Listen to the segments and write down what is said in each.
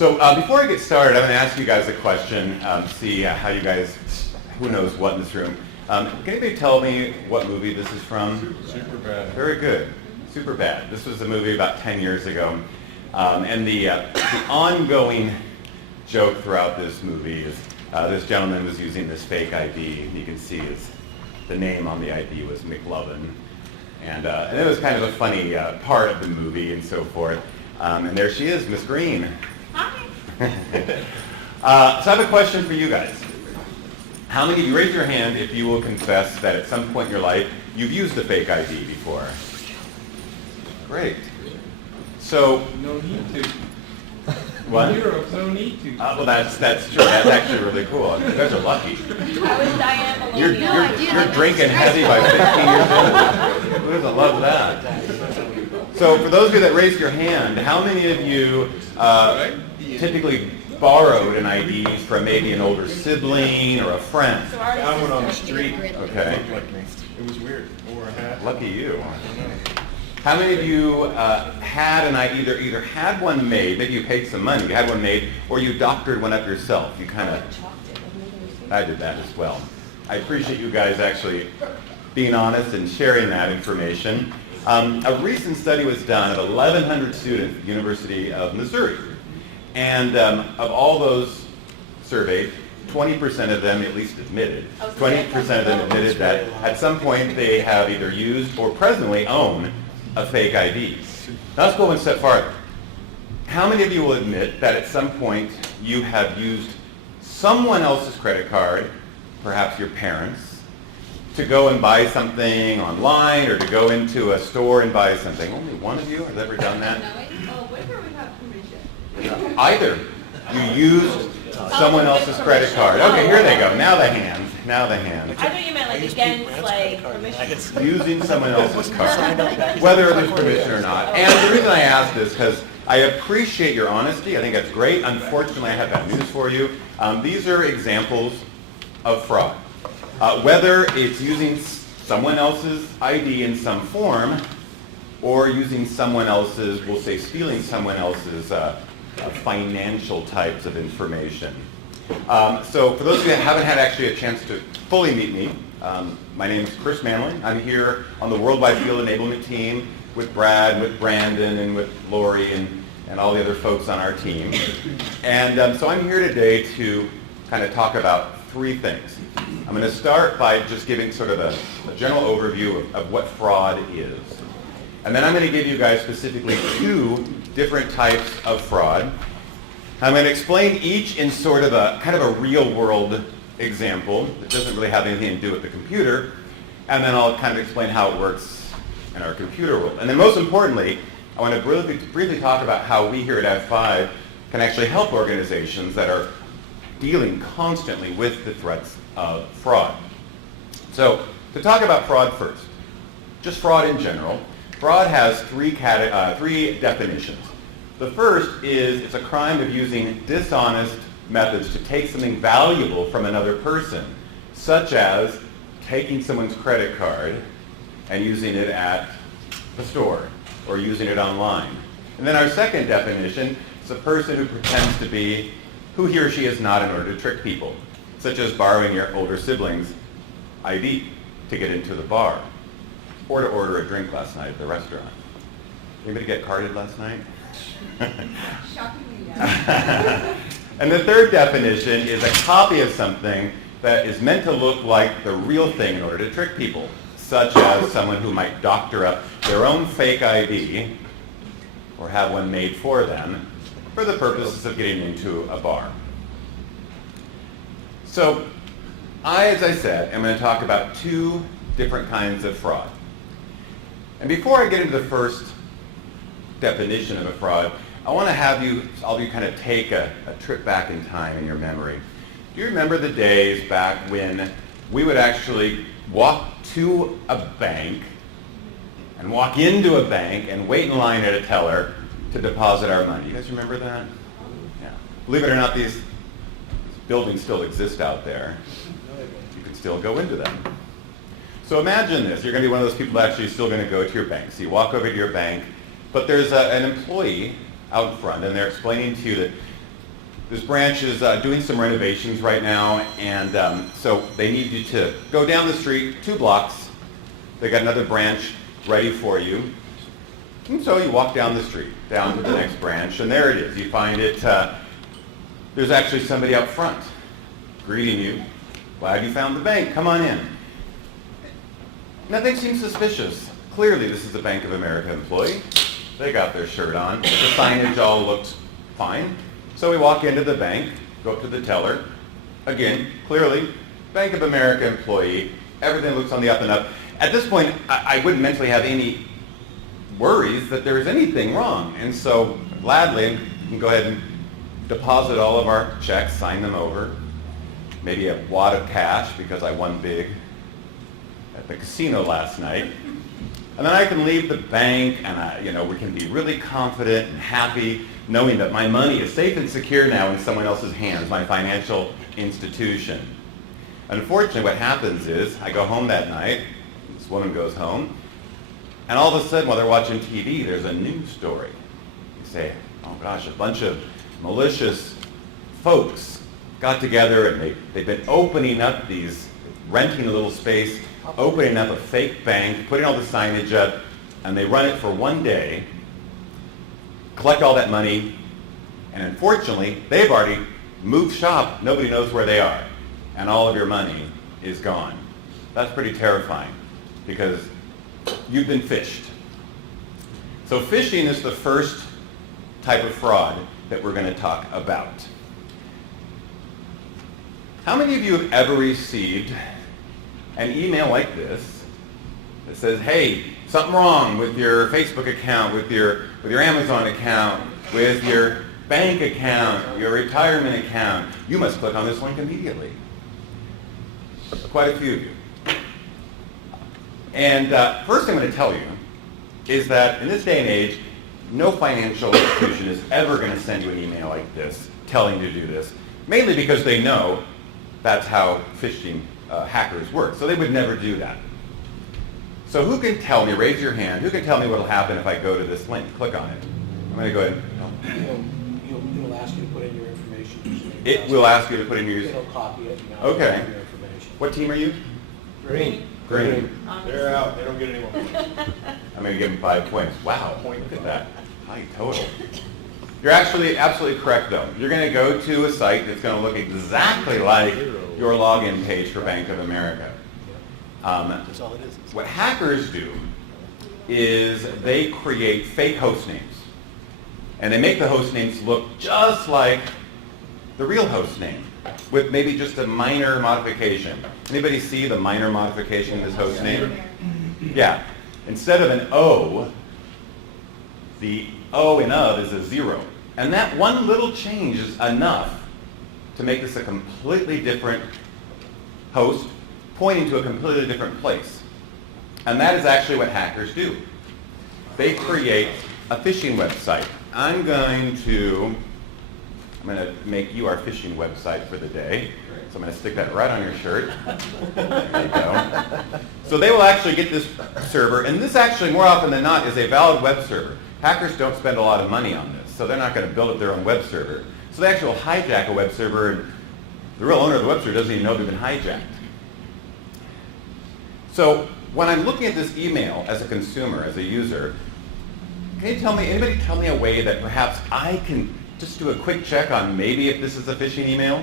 So before I get started, I'm going to ask you guys a question, see how you guys, who knows what in this room. Can anybody tell me what movie this is from? Superbad. Very good. Superbad. This was a movie about 10 years ago. And the ongoing joke throughout this movie is this gentleman was using this fake ID. You can see the name on the ID was McLovin. And it was kind of a funny part of the movie and so forth. And there she is, Miss Green. Hi. So I have a question for you guys. How many of you, raise your hand if you will confess that at some point in your life you've used a fake ID before? Great. So, No need to. what? In Europe, no need to. Well, that's true. That's actually really cool. You guys are lucky. I was Diane Maloney. You're drinking heavy by 15 years old. Who doesn't love that? So for those of you that raised your hand, how many of you typically borrowed an ID from maybe an older sibling or a friend? So I went on the street. Okay. Looked like me. It was weird. I wore a hat. Lucky you. How many of you had an ID, either had one made, maybe you paid some money, you had one made, or you doctored one up yourself? You kind of, I did that as well. I appreciate you guys actually being honest and sharing that information. A recent study was done of 1,100 students at the University of Missouri. And of all those surveyed, 20% of them at least admitted, 20% of them admitted that at some point they have either used or presently own a fake ID. Now let's go one step farther. How many of you will admit that at some point you have used someone else's credit card, perhaps your parents, to go and buy something online or to go into a store and buy something? Only one of you has ever done that? Whether we have permission. Either. You used someone else's credit card. Okay, here they go. Now the hands. Now the hands. I thought you meant like against like permission. Using someone else's card, whether there's permission or not. And the reason I ask this because I appreciate your honesty. I think that's great. Unfortunately, I have bad news for you. These are examples of fraud. Whether it's using someone else's ID in some form or using someone else's, we'll say stealing someone else's financial types of information. So for those of you that haven't had actually a chance to fully meet me, my name is Chris Manley. I'm here on the Worldwide Field Enablement team with Brad, with Brandon, and with Lori, and all the other folks on our team. And so I'm here today to kind of talk about three things. I'm going to start by just giving sort of a general overview of what fraud is. And then I'm going to give you guys specifically two different types of fraud. I'm going to explain each in sort of a kind of a real world example that doesn't really have anything to do with the computer. And then I'll kind of explain how it works in our computer world. And then most importantly, I want to briefly talk about how we here at F5 can actually help organizations that are dealing constantly with the threats of fraud. So to talk about fraud first, just fraud in general. Fraud has three definitions. The first is it's a crime of using dishonest methods to take something valuable from another person, such as taking someone's credit card and using it at the store or using it online. And then our second definition is a person who pretends to be who he or she is not in order to trick people, such as borrowing your older sibling's ID to get into the bar or to order a drink last night at the restaurant. Anybody get carded last night? Shockingly, yeah. And the third definition is a copy of something that is meant to look like the real thing in order to trick people, such as someone who might doctor up their own fake ID or have one made for them for the purposes of getting into a bar. So as I said, I'm going to talk about two different kinds of fraud. And before I get into the first definition of a fraud, I want to have you, all of you kind of take a trip back in time in your memory. Do you remember the days back when we would actually walk to a bank and walk into a bank and wait in line at a teller to deposit our money? You guys remember that? Yeah. Believe it or not, these buildings still exist out there. You can still go into them. So imagine this. You're going to be one of those people actually still going to go to your bank. So you walk over to your bank, but there's an employee out front, and they're explaining to you that This branch is doing some renovations right now, and so they need you to go down the street 2 blocks. They got another branch ready for you. And so you walk down the street, down to the next branch, and there it is. You find it, there's actually somebody up front greeting you. Glad you found the bank, come on in. Nothing seems suspicious. Clearly this is a Bank of America employee. They got their shirt on. The signage all looked fine. So we walk into the bank, go up to the teller. Again, clearly, Bank of America employee. Everything looks on the up and up. At this point, I wouldn't mentally have any worries that there is anything wrong. And so, gladly, we can go ahead and deposit all of our checks, sign them over. Maybe a wad of cash because I won big at the casino last night. And then I can leave the bank and we can be really confident and happy knowing that my money is safe and secure now in someone else's hands, my financial institution. Unfortunately, what happens is I go home that night, this woman goes home, and all of a sudden while they're watching TV, there's a news story. You say, oh gosh, a bunch of malicious folks got together and they've been opening up renting a little space, opening up a fake bank, putting all the signage up, and they run it for one day, collect all that money, and unfortunately, they've already moved shop. Nobody knows where they are, and all of your money is gone. That's pretty terrifying because you've been phished. So phishing is the first type of fraud that we're going to talk about. How many of you have ever received an email like this that says, hey, something wrong with your Facebook account, with your Amazon account, with your bank account, your retirement account. You must click on this link immediately. Quite a few of you. And first thing I'm going to tell you is that in this day and age, no financial institution is ever going to send you an email like this telling you to do this, mainly because they know that's how phishing hackers work. So they would never do that. So who can tell me, raise your hand, who can tell me what will happen if I go to this link? Click on it. I'm going to go ahead. It'll ask you to put in your information. It will ask you to put in your... It'll copy it. Okay. Your information. What team are you? Green. Green. They're out. They don't get any more. I'm going to give them 5 points. Wow, look at that. High total. You're actually absolutely correct, though. You're going to go to a site that's going to look exactly like your login page for Bank of America. That's all it is. What hackers do is they create fake host names. And they make the host names look just like the real host name, with maybe just a minor modification. Anybody see the minor modification in this host name? Yeah. Instead of an O, the O in of is a 0. And that one little change is enough to make this a completely different host, pointing to a completely different place. And that is actually what hackers do. They create a phishing website. I'm going to make you our phishing website for the day. So I'm going to stick that right on your shirt. There you go. So they will actually get this server, and this actually more often than not is a valid web server. Hackers don't spend a lot of money on this, so they're not going to build up their own web server. So they actually will hijack a web server, and the real owner of the web server doesn't even know they've been hijacked. So when I'm looking at this email as a consumer, as a user, can you tell me, anybody tell me a way that perhaps I can just do a quick check on maybe if this is a phishing email?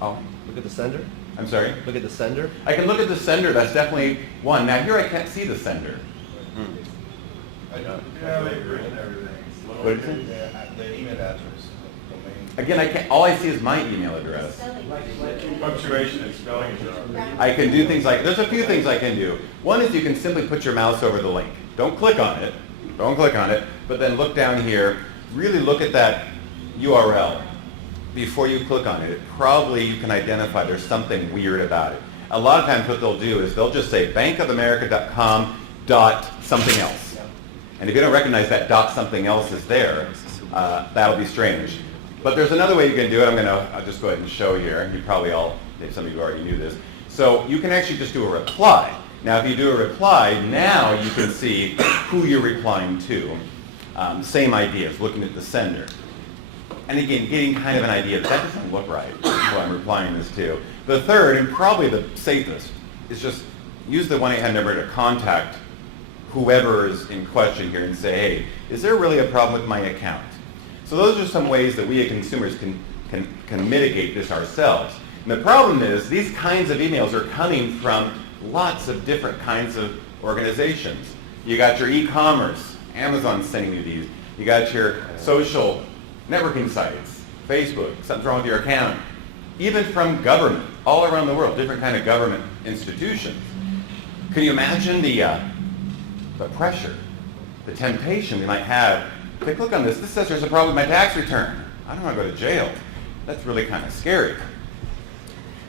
Oh, Look at the sender. I'm sorry? Look at the sender. I can look at the sender, that's definitely one. Now here I can't see the sender. I don't. Yeah, they've written everything. What is it? The email address, domain. Again, I can't, all I see is my email address. Punctuation and spelling is wrong. I can do things like, there's a few things I can do. One is you can simply put your mouse over the link. Don't click on it. Don't click on it. But then look down here. Really look at that URL before you click on it. Probably you can identify there's something weird about it. A lot of times what they'll do is they'll just say bankofamerica.com dot something else. And if you don't recognize that dot something else is there, that'll be strange. But there's another way you can do it. I'll just go ahead and show here. You probably some of you already knew this. So you can actually just do a reply. Now if you do a reply, now you can see who you're replying to. Same ideas, looking at the sender. and again, getting kind of an idea that doesn't look right, what I'm replying this to. The third, and probably the safest, is just use the 1-800 number to contact whoever is in question here and say, hey, is there really a problem with my account? So those are some ways that we as consumers can mitigate this ourselves. And the problem is these kinds of emails are coming from lots of different kinds of organizations. You got your e-commerce, Amazon's sending you these. You got your social networking sites, Facebook, something's wrong with your account. Even from government, all around the world, different kind of government institutions. Can you imagine the pressure, the temptation we might have? Take a look on this. This says there's a problem with my tax return. I don't want to go to jail. That's really kind of scary.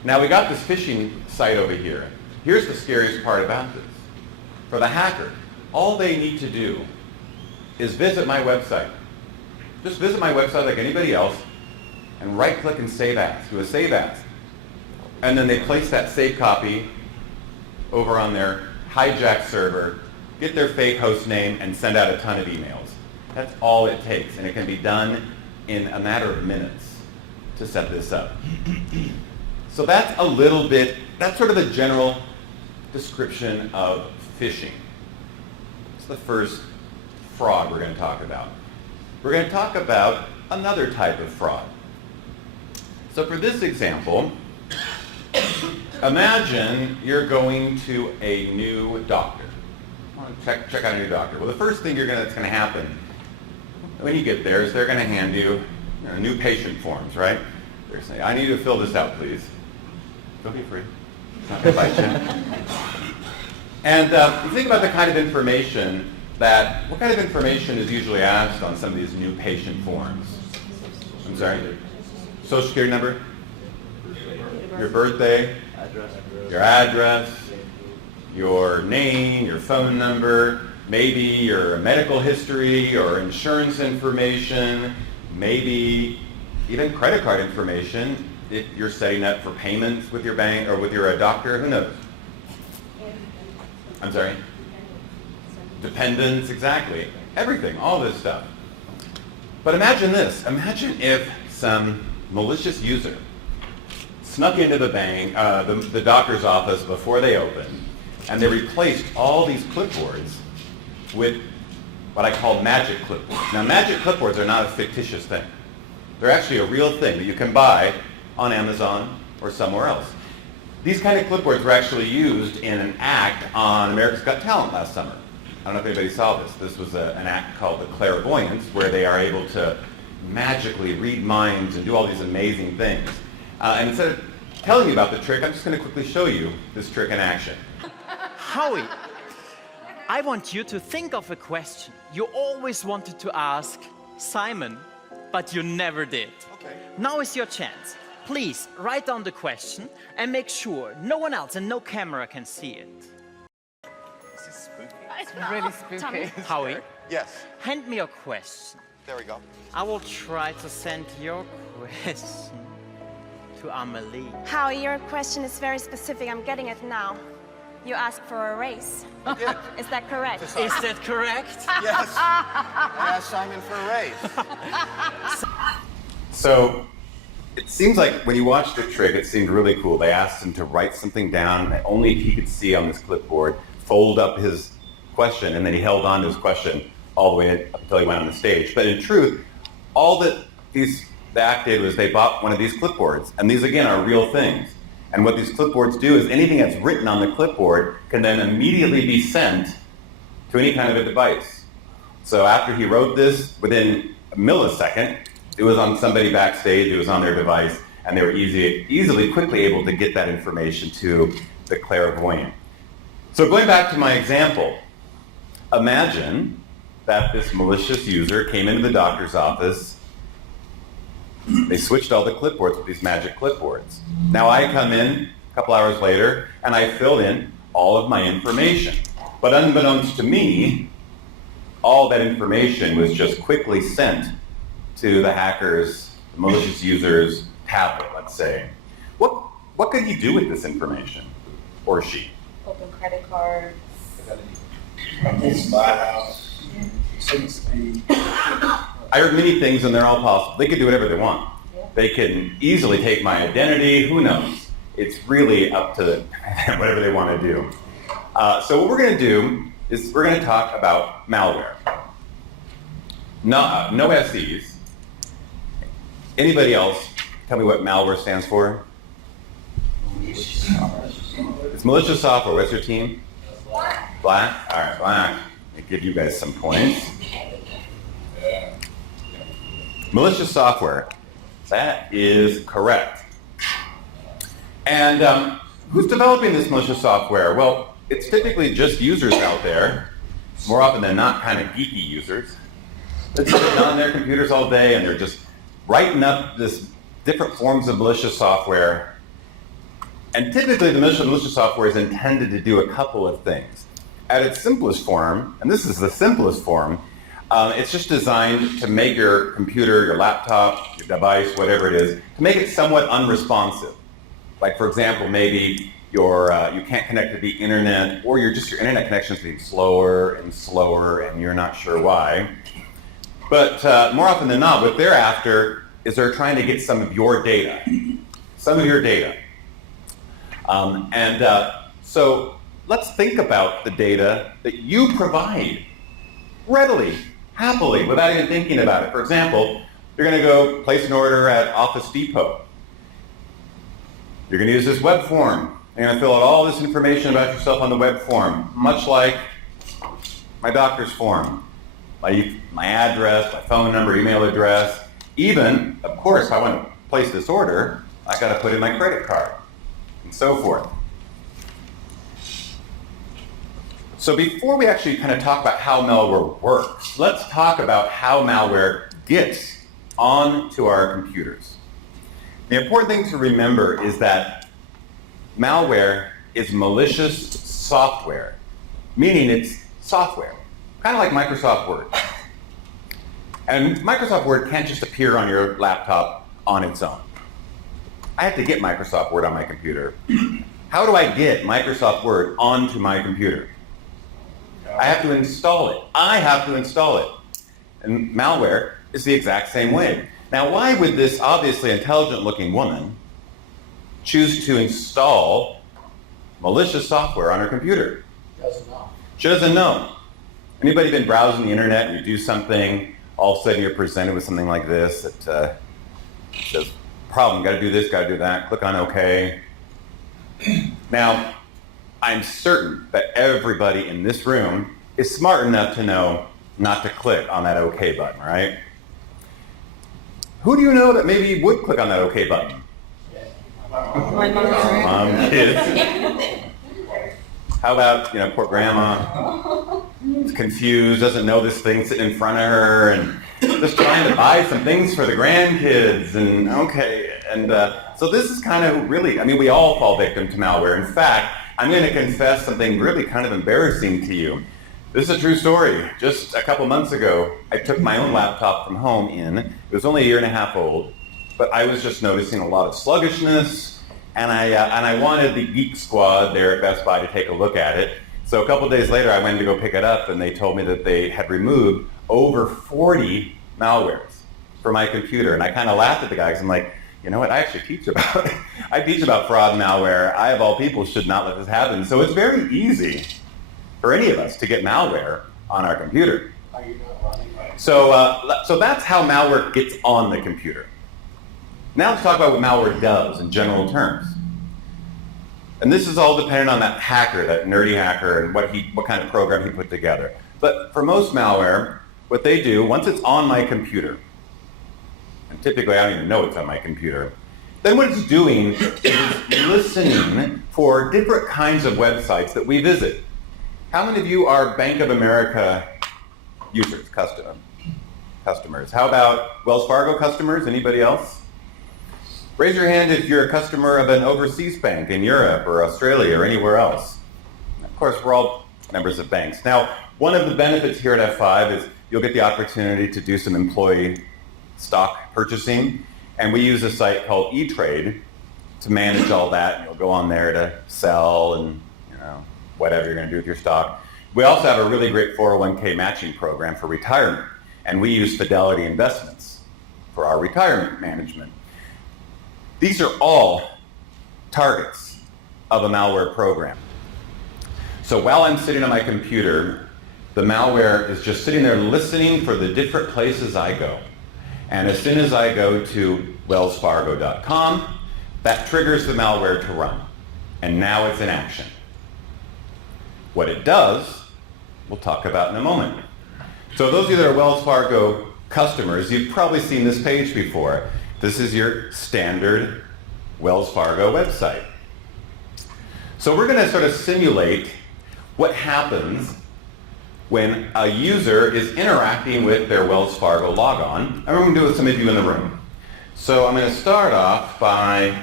Now we got this phishing site over here. Here's the scariest part about this. For the hacker, all they need to do is visit my website. Just visit my website like anybody else and right-click and save as. Do a save as. And then they place that save copy over on their hijacked server, get their fake host name, and send out a ton of emails. That's all it takes, and it can be done in a matter of minutes to set this up. So that's a little bit, that's sort of a general description of phishing. It's the first fraud we're going to talk about. We're going to talk about another type of fraud. So for this example, imagine you're going to a new doctor. I want to check out a new doctor. Well, the first thing that's going to happen when you get there is they're going to hand you, new patient forms, right? They're saying, I need you to fill this out, please. Don't be afraid. It's not going to bite you. And you think about the kind of information what kind of information is usually asked on some of these new patient forms? I'm sorry? Social security number? Your birthday? Your address? Your name, your phone number, maybe your medical history or insurance information, maybe even credit card information if you're setting up for payments with your bank or with your doctor, who knows? I'm sorry? Dependents, exactly. Everything, all this stuff. But imagine this. Imagine if some malicious user snuck into the bank, the doctor's office before they opened, and they replaced all these clipboards with what I call magic clipboards. Now, magic clipboards are not a fictitious thing. They're actually a real thing that you can buy on Amazon or somewhere else. These kind of clipboards were actually used in an act on America's Got Talent last summer. I don't know if anybody saw this. This was an act called the Clairvoyance, where they are able to magically read minds and do all these amazing things. And instead of telling you about the trick, I'm just going to quickly show you this trick in action. Howie, I want you to think of a question you always wanted to ask Simon, but you never did. Okay. Now is your chance. Please write down the question and make sure no one else and no camera can see it. This is spooky. It's really spooky. Howie, Yes, hand me your question. there we go. I will try to send your question to Amelie. Howie, your question is very specific. I'm getting it now. You asked for a raise. Yeah. Is that correct? Is that correct? Yes. I asked Simon for a raise. So it seems like when you watched the trick, it seemed really cool. They asked him to write something down that only he could see on this clipboard, fold up his question, and then he held on to his question all the way up until he went on the stage. But in truth, all that the act did was they bought one of these clipboards. And these, again, are real things. And what these clipboards do is anything that's written on the clipboard can then immediately be sent to any kind of a device. So after he wrote this, within a millisecond, it was on somebody backstage, it was on their device, and they were easily, quickly able to get that information to the clairvoyant. So going back to my example, imagine that this malicious user came into the doctor's office. They switched all the clipboards with these magic clipboards. Now I come in a couple hours later and I filled in all of my information. But unbeknownst to me, all that information was just quickly sent to the hacker's, malicious user's tablet, let's say. What could he do with this information, or she? Open credit cards. This is my house. Seems to be I heard many things, and they're all possible. They could do whatever they want. They can easily take my identity. Who knows? It's really up to them, whatever they want to do. So what we're going to do is we're going to talk about malware. No SEs. Anybody else tell me what malware stands for? It's malicious software. What's your team? Black? All right, black. Let me give you guys some points. Malicious software. That is correct. And who's developing this malicious software? Well, it's typically just users out there, more often than not kind of geeky users, that sit on their computers all day and they're just writing up this different forms of malicious software. And typically the malicious software is intended to do a couple of things. At its simplest form, and this is the simplest form, it's just designed to make your computer, your laptop, your device, whatever it is, to make it somewhat unresponsive. Like, for example, maybe you can't connect to the internet, or your internet connection is getting slower and slower, and you're not sure why. But more often than not, what they're after is they're trying to get some of your data. Some of your data. So let's think about the data that you provide readily, happily, without even thinking about it. For example, you're going to go place an order at Office Depot. You're going to use this web form. You're going to fill out all this information about yourself on the web form, much like my doctor's form. My address, my phone number, email address. Even, of course, if I want to place this order, I got to put in my credit card, and so forth. So before we actually kind of talk about how malware works, let's talk about how malware gets onto our computers. The important thing to remember is that malware is malicious software, meaning it's software, kind of like Microsoft Word. And Microsoft Word can't just appear on your laptop on its own. I have to get Microsoft Word on my computer. How do I get Microsoft Word onto my computer? I have to install it. I have to install it. And malware is the exact same way. Now, why would this obviously intelligent-looking woman choose to install malicious software on her computer? Doesn't know. She doesn't know. Anybody been browsing the internet and you do something, all of a sudden you're presented with something like this that says, problem, got to do this, got to do that, click on OK. Now, I'm certain that everybody in this room is smart enough to know not to click on that OK button, right? Who do you know that maybe would click on that OK button? My Mom, kids. How about, poor grandma? Is confused, doesn't know this thing sitting in front of her, and just trying to buy some things for the grandkids, and so this is kind of really, we all fall victim to malware. In fact, I'm going to confess something really kind of embarrassing to you. This is a true story. Just a couple months ago, I took my own laptop from home in. It was only 1.5 years old, but I was just noticing a lot of sluggishness, and I wanted the Geek Squad there at Best Buy to take a look at it. So a couple days later, I went to go pick it up, and they told me that they had removed over 40 malwares from my computer. And I kind of laughed at the guy because I'm like, you know what? I actually teach about fraud and malware. I, of all people, should not let this happen. So it's very easy for any of us to get malware on our computer. Are you not running right? So that's how malware gets on the computer. Now let's talk about what malware does in general terms. And this is all dependent on that hacker, that nerdy hacker, and what kind of program he put together. But for most malware, what they do, once it's on my computer, and typically I don't even know it's on my computer, then what it's doing is listening for different kinds of websites that we visit. How many of you are Bank of America users, customers? How about Wells Fargo customers? Anybody else? Raise your hand if you're a customer of an overseas bank in Europe or Australia or anywhere else. Of course, we're all members of banks. Now, one of the benefits here at F5 is you'll get the opportunity to do some employee stock purchasing, and we use a site called eTrade to manage all that. You'll go on there to sell and whatever you're going to do with your stock. We also have a really great 401k matching program for retirement. and we use Fidelity Investments for our retirement management. These are all targets of a malware program. So while I'm sitting on my computer, the malware is just sitting there listening for the different places I go. And as soon as I go to wellsfargo.com, that triggers the malware to run. And now it's in action. What it does, we'll talk about in a moment. So those of you that are Wells Fargo customers, you've probably seen this page before. This is your standard Wells Fargo website. So we're going to sort of simulate what happens when a user is interacting with their Wells Fargo logon. And we're going to do it with some of you in the room. So I'm going to start off by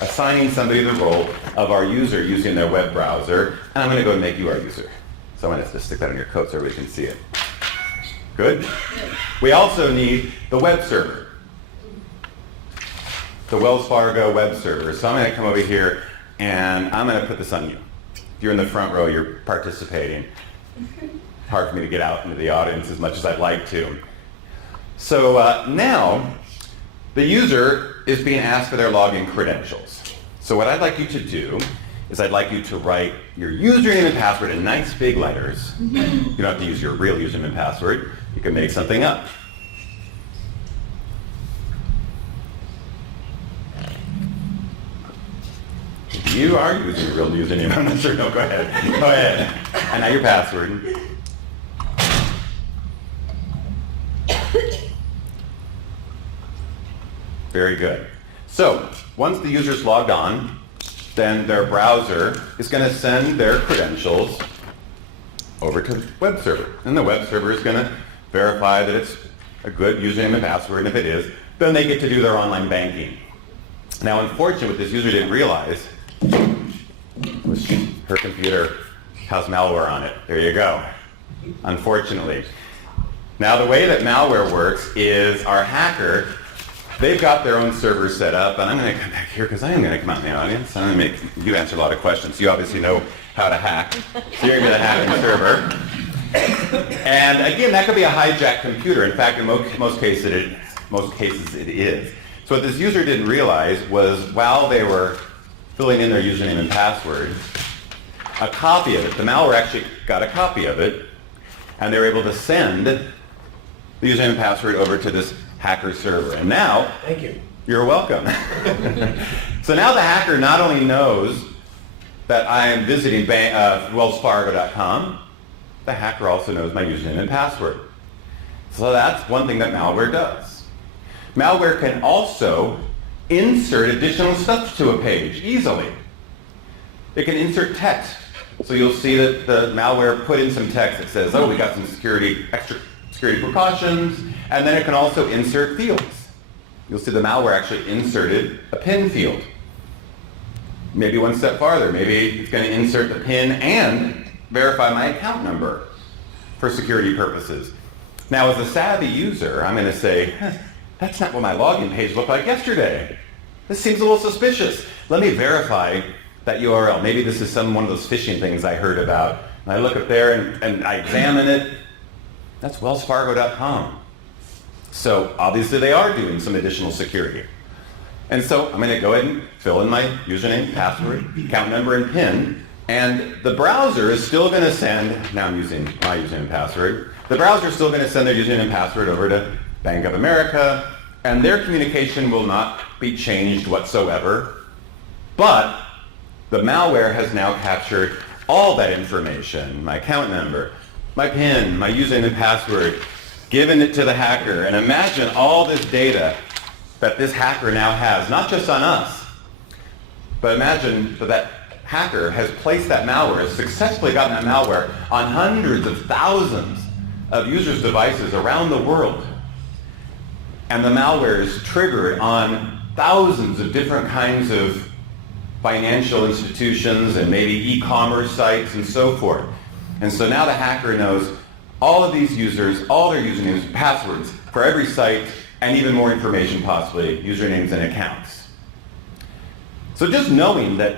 assigning somebody the role of our user using their web browser, and I'm going to go and make you our user. So I'm going to just stick that on your coat so everybody can see it. Good? We also need the web server, the Wells Fargo web server. So I'm going to come over here and I'm going to put this on you. If you're in the front row, you're participating. It's hard for me to get out into the audience as much as I'd like to. So now the user is being asked for their login credentials. So what I'd like you to do is I'd like you to write your username and password in nice big letters. You don't have to use your real username and password. You can make something up. You are using your real username. I'm not sure. No, go ahead. Go ahead. And now your password. Very good. So once the user's logged on, then their browser is going to send their credentials over to the web server. And the web server is going to verify that it's a good username and password. And if it is, then they get to do their online banking. Now, unfortunately, what this user didn't realize was her computer has malware on it. There you go. Unfortunately. Now, the way that malware works is our hacker, they've got their own server set up, and I'm going to come back here because I am going to come out in the audience. I'm going to make you answer a lot of questions. You obviously know how to hack, so you're going to hack the server. And again, that could be a hijacked computer. In fact, in most cases it is. So what this user didn't realize was while they were filling in their username and password, a copy of it, the malware actually got a copy of it, and they were able to send the username and password over to this hacker server. And now, Thank you. You're welcome. So now the hacker not only knows that I am visiting wellsfargo.com, the hacker also knows my username and password. So that's one thing that malware does. Malware can also insert additional stuff to a page easily. It can insert text. So you'll see that the malware put in some text that says, oh, we got some extra security precautions, and then it can also insert fields. You'll see the malware actually inserted a PIN field. Maybe one step farther, maybe it's going to insert the PIN and verify my account number for security purposes. Now, as a savvy user, I'm going to say, that's not what my login page looked like yesterday. This seems a little suspicious. Let me verify that URL. Maybe this is one of those phishing things I heard about. And I look up there and I examine it. That's wellsfargo.com. So obviously they are doing some additional security. And so I'm going to go ahead and fill in my username, password, account number, and PIN. And the browser is still going to send, now I'm using my username and password, the browser is still going to send their username and password over to Bank of America, and their communication will not be changed whatsoever. But the malware has now captured all that information, my account number, my PIN, my username and password, given it to the hacker. And imagine all this data that this hacker now has, not just on us, but imagine that hacker has placed that malware, has successfully gotten that malware on hundreds of thousands of users' devices around the world. And the malware is triggered on thousands of different kinds of financial institutions and maybe e-commerce sites and so forth. And so now the hacker knows all of these users, all their usernames, passwords for every site, and even more information possibly, usernames and accounts. So just knowing that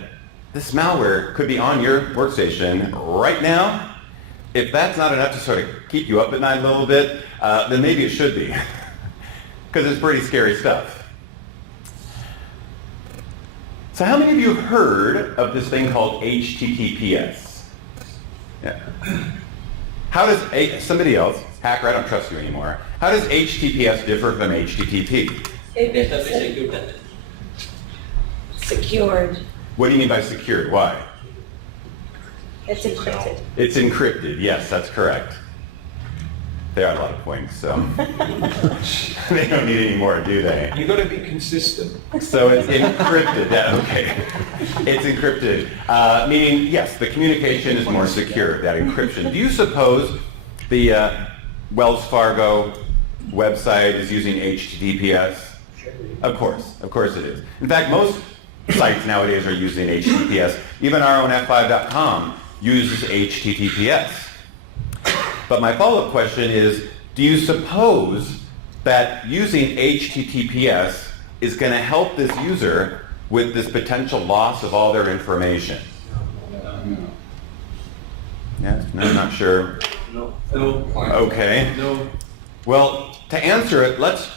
this malware could be on your workstation right now if that's not enough to sort of keep you up at night a little bit, then maybe it should be, because it's pretty scary stuff. So how many of you have heard of this thing called HTTPS? Yeah. How does, somebody else, hacker, I don't trust you anymore. How does HTTPS differ from HTTP? Secured. What do you mean by secured? Why? It's encrypted. It's encrypted, yes, that's correct. They are a lot of points, so they don't need any more, do they? You got to be consistent. So it's encrypted, okay. It's encrypted, meaning, yes, the communication is more secure, that encryption. Do you suppose the Wells Fargo website is using HTTPS? Of course it is. In fact, most sites nowadays are using HTTPS. Even our own F5.com uses HTTPS. But my follow-up question is, do you suppose that using HTTPS is going to help this user with this potential loss of all their information? Yes, no, not sure. No. Okay. No. Well, to answer it, let's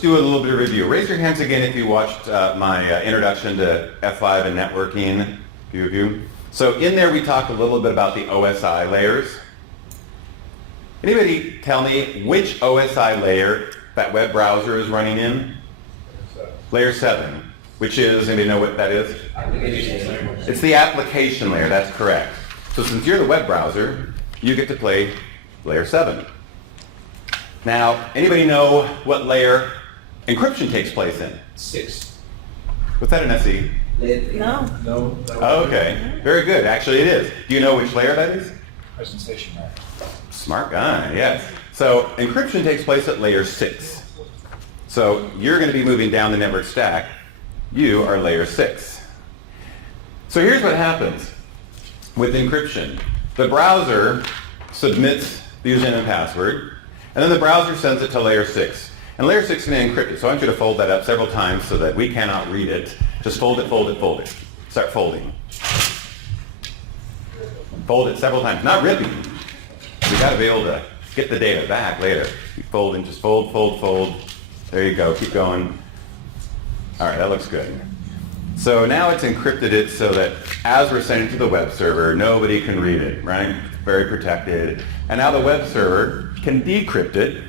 do a little bit of review. Raise your hands again if you watched my introduction to F5 and networking. A few of you. So in there we talked a little bit about the OSI layers. Anybody tell me which OSI layer that web browser is running in? Layer 7, which is, anybody know what that is? It's the application layer, that's correct. So since you're the web browser, you get to play layer 7. Now, anybody know what layer encryption takes place in? 6. What's that, an SE? No. No. Oh, okay, very good. Actually it is. Do you know which layer that is? Presentation map. Smart guy, yes. So encryption takes place at layer 6. So you're going to be moving down the network stack. You are layer 6. So here's what happens with encryption. The browser submits the username and password, and then the browser sends it to layer 6. And layer 6 is going to encrypt it. So I want you to fold that up several times so that we cannot read it. Just fold it, fold it, fold it. Start folding. Fold it several times, not ripping. You got to be able to get the data back later. You fold and just fold, fold, fold. There you go. Keep going. All right, that looks good. So now it's encrypted it so that as we're sending it to the web server, nobody can read it, right? Very protected. And now the web server can decrypt it.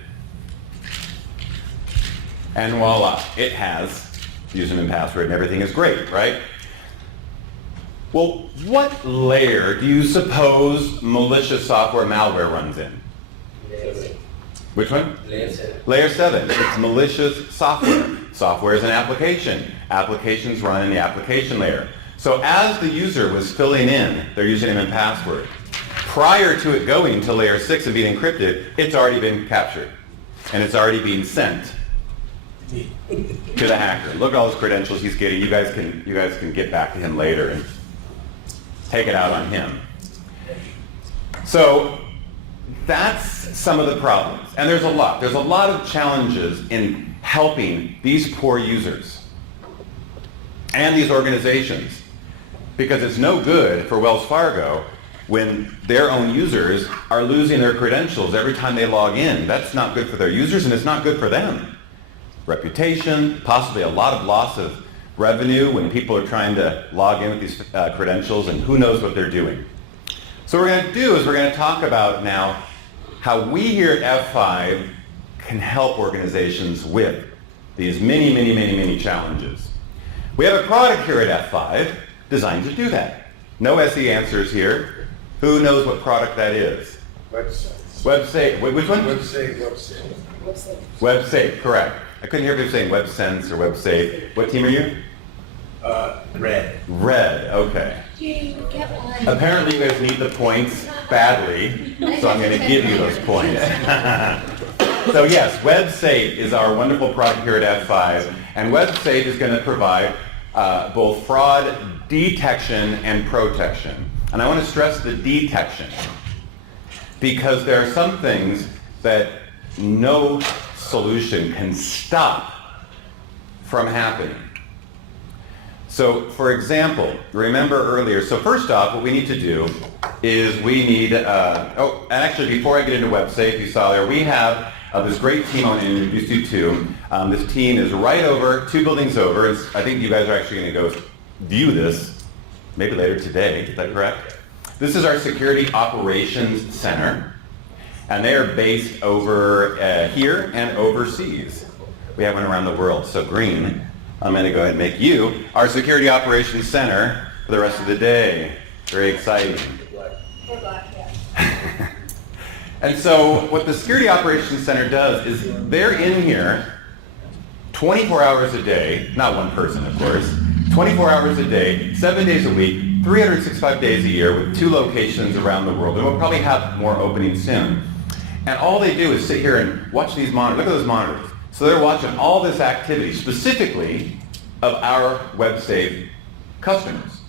And voila, it has username and password and everything is great, right? Well, what layer do you suppose malicious software malware runs in? Which one? Layer 7. Layer 7. It's malicious software. Software is an application. Applications run in the application layer. So as the user was filling in their username and password, prior to it going to layer 6 and being encrypted, it's already been captured. And it's already being sent to the hacker. Look at all his credentials he's getting. You guys can get back to him later and take it out on him. So that's some of the problems. And there's a lot. There's a lot of challenges in helping these poor users and these organizations, because it's no good for Wells Fargo when their own users are losing their credentials every time they log in. That's not good for their users, and it's not good for them. Reputation, possibly a lot of loss of revenue when people are trying to log in with these credentials, and who knows what they're doing. So what we're going to do is we're going to talk about now how we here at F5 can help organizations with these many, many, many, many challenges. We have a product here at F5 designed to do that. No SE answers here. Who knows what product that is? Websites. WebSafe. Which one? Websafe. WebSafe, correct. I couldn't hear people saying WebSense or WebSafe. What team are you? Red. Red, okay. Apparently you guys need the points badly, so I'm going to give you those points. So yes, WebSafe is our wonderful product here at F5, and WebSafe is going to provide both fraud detection and protection. And I want to stress the detection, because there are some things that no solution can stop from happening. So, for example, remember earlier, so first off, what we need to do is we need, and actually before I get into WebSafe, you saw there, we have this great team I want to introduce you to. This team is right over, 2 buildings over. I think you guys are actually going to go view this, maybe later today, is that correct? This is our Security Operations Center, and they are based over here and overseas. We have one around the world, so green. I'm going to go ahead and make you our Security Operations Center for the rest of the day. Very exciting. We're black, yeah. And so what the Security Operations Center does is they're in here 24 hours a day, not one person, of course, 24 hours a day, 7 days a week, 365 days a year with 2 locations around the world. And we'll probably have more openings soon. And all they do is sit here and watch these monitors. Look at those monitors. So they're watching all this activity, specifically of our WebSafe customers.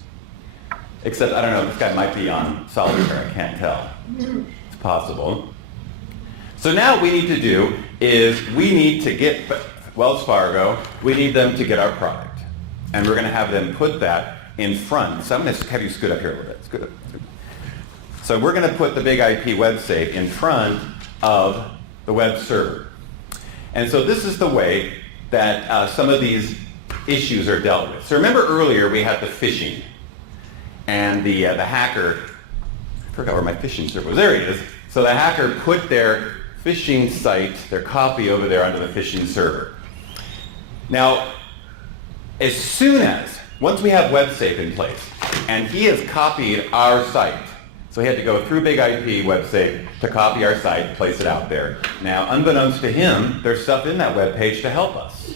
Except, I don't know, this guy might be on solitaire, I can't tell. It's possible. So now what we need to do is we need to get Wells Fargo, we need them to get our product. And we're going to have them put that in front. So I'm going to have you scoot up here a little bit. Scoot up. So we're going to put the big IP WebSafe in front of the web server. And so this is the way that some of these issues are dealt with. So remember earlier we had the phishing. And the hacker, I forgot where my phishing server was. There he is. So the hacker put their phishing site, their copy over there onto the phishing server. Now, as soon as, once we have WebSafe in place, and he has copied our site, so he had to go through Big IP WebSafe to copy our site, place it out there. Now, unbeknownst to him, there's stuff in that web page to help us.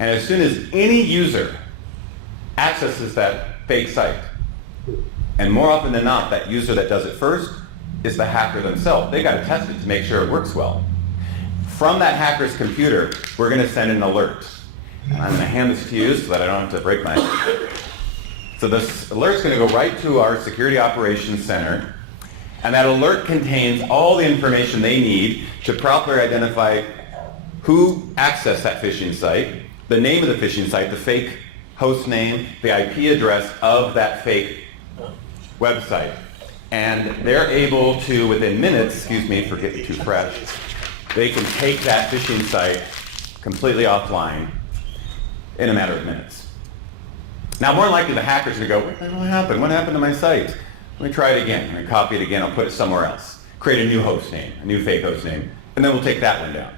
And as soon as any user accesses that fake site, and more often than not, that user that does it first is the hacker themselves. They've got to test it to make sure it works well. From that hacker's computer, we're going to send an alert. And I'm going to hand this to you so that I don't have to break my... So this alert's going to go right to our Security Operations Center, and that alert contains all the information they need to properly identify who accessed that phishing site, the name of the phishing site, the fake host name, the IP address of that fake website. And they're able to, within minutes, excuse me for getting too fresh, they can take that phishing site completely offline in a matter of minutes. Now, more than likely, the hacker's going to go, what the hell happened? What happened to my site? Let me try it again. I'm going to copy it again. I'll put it somewhere else. Create a new host name, a new fake host name, and then we'll take that one down.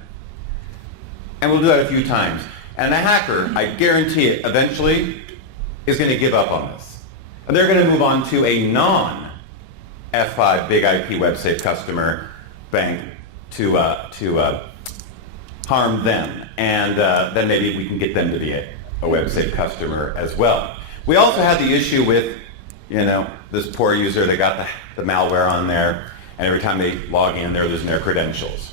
And we'll do that a few times. And the hacker, I guarantee it, eventually is going to give up on this. And they're going to move on to a non-F5 Big IP WebSafe customer bank to harm them. And then maybe we can get them to be a WebSafe customer as well. We also had the issue with, this poor user, they got the malware on there, and every time they log in, they're losing their credentials.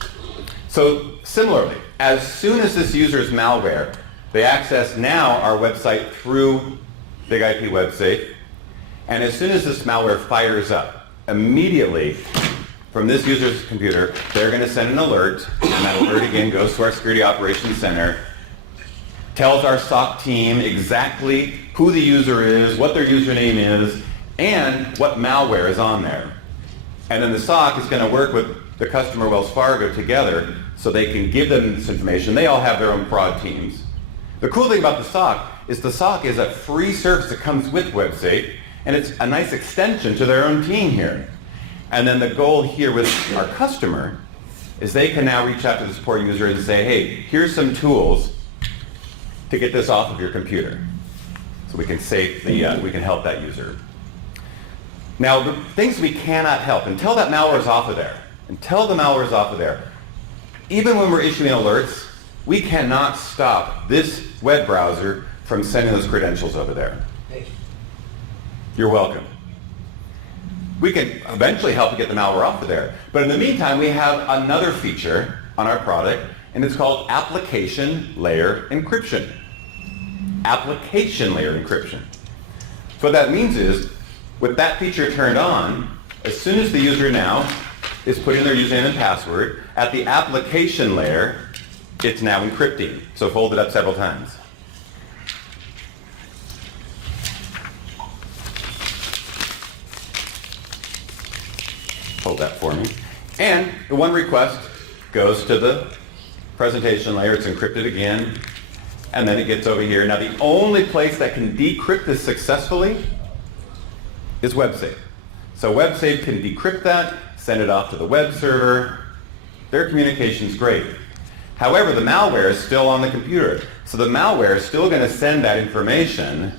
So similarly, as soon as this user's malware, they access now our website through Big IP WebSafe, and as soon as this malware fires up, immediately from this user's computer, they're going to send an alert, and that alert again goes to our Security Operations Center, tells our SOC team exactly who the user is, what their username is, and what malware is on there. And then the SOC is going to work with the customer, Wells Fargo, together so they can give them this information. They all have their own fraud teams. The cool thing about the SOC is a free service that comes with WebSafe, and it's a nice extension to their own team here. And then the goal here with our customer is they can now reach out to this poor user and say, hey, here's some tools to get this off of your computer, so we can we can help that user. Now, the things we cannot help until that malware is off of there, even when we're issuing alerts, we cannot stop this web browser from sending those credentials over there. Thank you. You're welcome. We can eventually help you get the malware off of there, but in the meantime, we have another feature on our product, and it's called application layer encryption. Application layer encryption. So what that means is, with that feature turned on, as soon as the user now is putting their username and password, at the application layer, it's now encrypting. So fold it up several times. hold that for me. And the one request goes to the presentation layer. It's encrypted again. And then it gets over here. Now, the only place that can decrypt this successfully is WebSafe. So WebSafe can decrypt that, send it off to the web server. Their communication's great. However, the malware is still on the computer. So the malware is still going to send that information,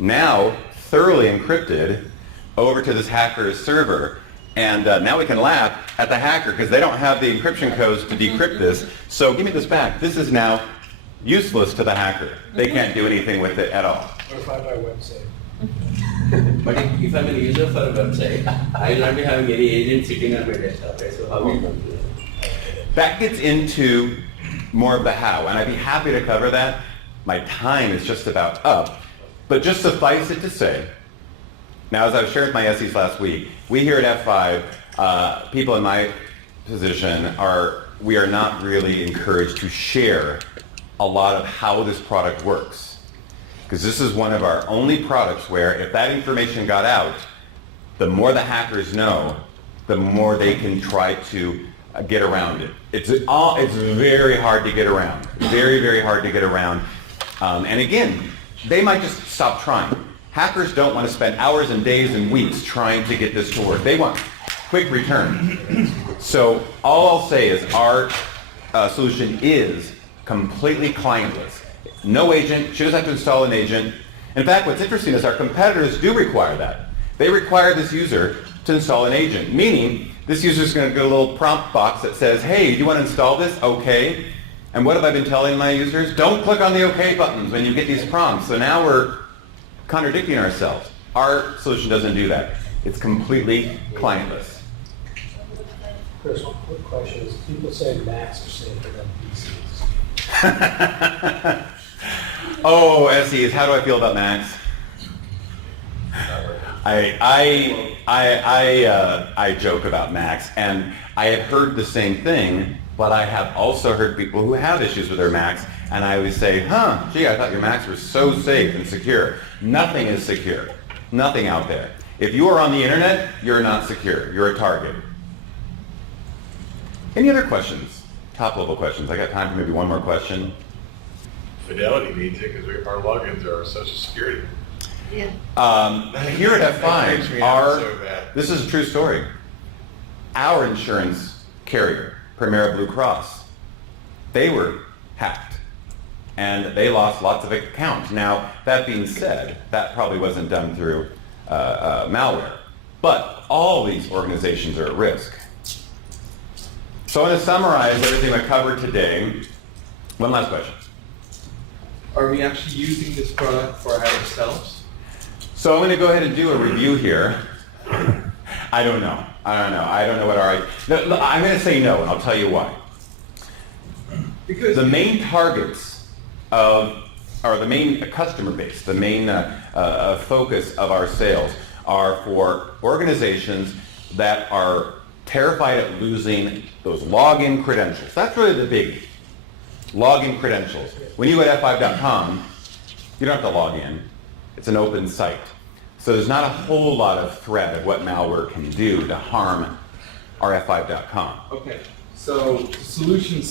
now thoroughly encrypted, over to this hacker's server. And now we can laugh at the hacker because they don't have the encryption codes to decrypt this. So give me this back. This is now useless to the hacker. They can't do anything with it at all. Or if I buy website. But if I'm a user for a website, I will not be having any agent sitting on my desktop, right? So how will you do that? That gets into more of the how, and I'd be happy to cover that. My time is just about up, but just suffice it to say, now as I shared with my SEs last week, we here at F5, people in my position we are not really encouraged to share a lot of how this product works. Because this is one of our only products where if that information got out, the more the hackers know, the more they can try to get around it. It's very hard to get around. Very, very hard to get around. And again, they might just stop trying. Hackers don't want to spend hours and days and weeks trying to get this to work. They want quick return. So all I'll say is our solution is completely clientless. No agent. She doesn't have to install an agent. In fact, what's interesting is our competitors do require that. They require this user to install an agent, meaning this user is going to get a little prompt box that says, hey, do you want to install this? Okay. And what have I been telling my users? Don't click on the OK buttons when you get these prompts. So now we're contradicting ourselves. Our solution doesn't do that. It's completely clientless. Chris, one quick question is, people say Macs are safer than PCs. Oh, SEs, how do I feel about Macs? I joke about Macs, and I have heard the same thing, but I have also heard people who have issues with their Macs, and I always say, gee, I thought your Macs were so safe and secure. Nothing is secure. Nothing out there. If you are on the internet, you're not secure. You're a target. Any other questions? Top level questions. I got time for maybe one more question. Fidelity needs it because our logins are social security. Yeah. Here at That makes me F5, so bad. this is a true story. Our insurance carrier, Primera Blue Cross, they were hacked and they lost lots of accounts. Now, that being said, that probably wasn't done through malware, but all these organizations are at risk. So I'm going to summarize everything I covered today. One last question. Are we actually using this product for ourselves? So I'm going to go ahead and do a review here. I don't know. I don't know what our... No, I'm going to say no, and I'll tell you why. Because The main targets of, or the main customer base, the main focus of our sales are for organizations that are terrified at losing those login credentials. That's really the biggie. Login credentials. When you go to f5.com, you don't have to log in. It's an open site. So there's not a whole lot of threat of what malware can do to harm our f5.com. okay, so the solution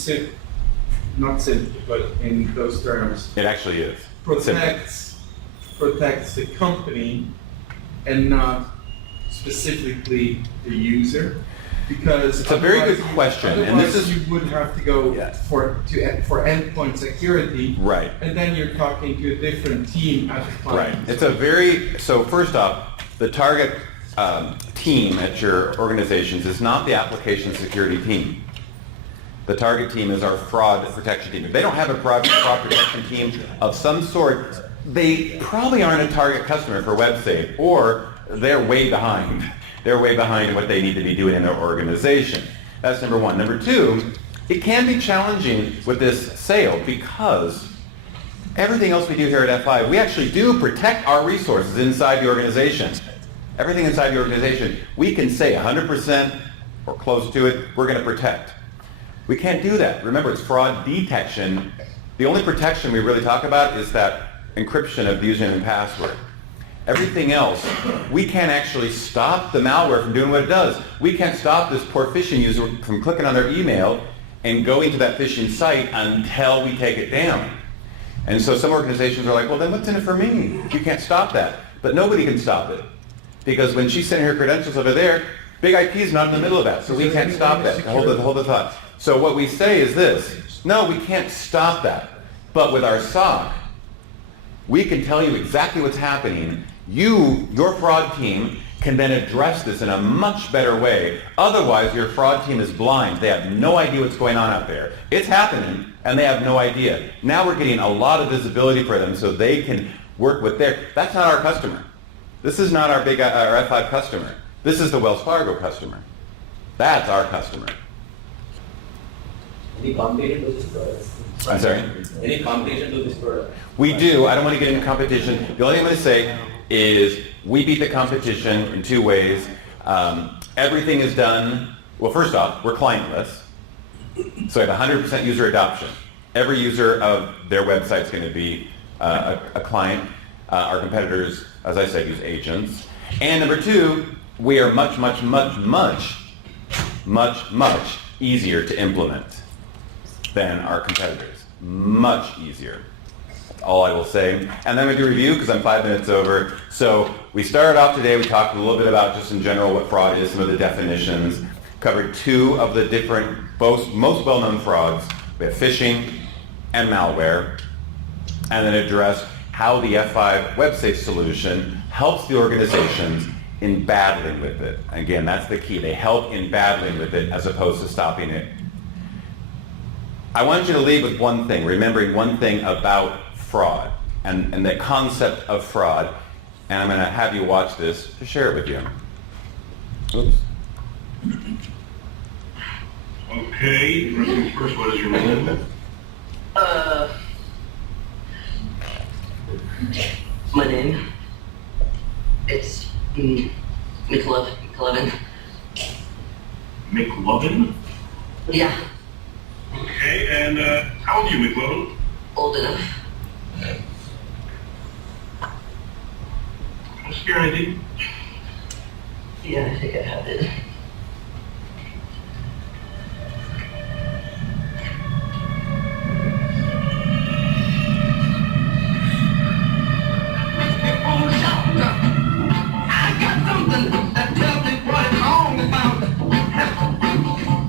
not simply, but in those terms, It actually is. protects the company and not specifically the user. Because It's a very good otherwise question, and this otherwise is- you would have to go Yes. for endpoint security, Right. and then you're talking to a different team at the Right. client. So first off, the target team at your organizations is not the application security team. The target team is our fraud protection team. If they don't have a fraud protection team of some sort, they probably aren't a target customer for WebSafe, or they're way behind. They're way behind in what they need to be doing in their organization. That's number one. Number two, it can be challenging with this sale because everything else we do here at F5, we actually do protect our resources inside the organization. Everything inside the organization, we can say 100% or close to it, we're going to protect. We can't do that. Remember, it's fraud detection. The only protection we really talk about is that encryption of the username and password. Everything else, we can't actually stop the malware from doing what it does. We can't stop this poor phishing user from clicking on their email and going to that phishing site until we take it down. And so some organizations are like, well, then what's in it for me? You can't stop that. But nobody can stop it. Because when she's sending her credentials over there, Big IP is not in the middle of that, so we can't stop that. Hold the thought. So what we say is this: no, we can't stop that. But with our SOC, we can tell you exactly what's happening. Your fraud team, can then address this in a much better way. Otherwise, your fraud team is blind. They have no idea what's going on out there. It's happening, and they have no idea. Now we're getting a lot of visibility for them so they can work with that's not our customer. This is not our F5 customer. This is the Wells Fargo customer. That's our customer. Any competition to this product? I'm sorry? Any competition to this product? We do. I don't want to get into competition. The only thing I'm going to say is we beat the competition in two ways. Everything is done, well, first off, we're clientless. So we have 100% user adoption. Every user of their website is going to be a client. Our competitors, as I said, use agents. And number two, we are much easier to implement than our competitors. Much easier. That's all I will say. And then I'm going to do a review because I'm 5 minutes over. So we started off today, we talked a little bit about just in general what fraud is, some of the definitions, covered two of the different, most well-known frauds. We have phishing and malware, and then addressed how the F5 web-safe solution helps the organizations in battling with it. Again, that's the key. They help in battling with it as opposed to stopping it. I want you to leave with one thing, remembering one thing about fraud and the concept of fraud. And I'm going to have you watch this to share it with you. Oops. Okay, first things first, what is your name? My name, it's McLovin. McLovin? Yeah, Okay, and how old are you, McLovin? old enough. What's your ID? Yeah, I think I have it. I got something that tells me what it's wrong about.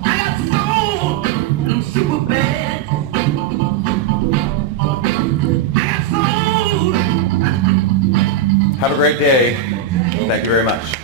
I got soul, I'm super bad. I got soul. Have a great day. Thank you very much.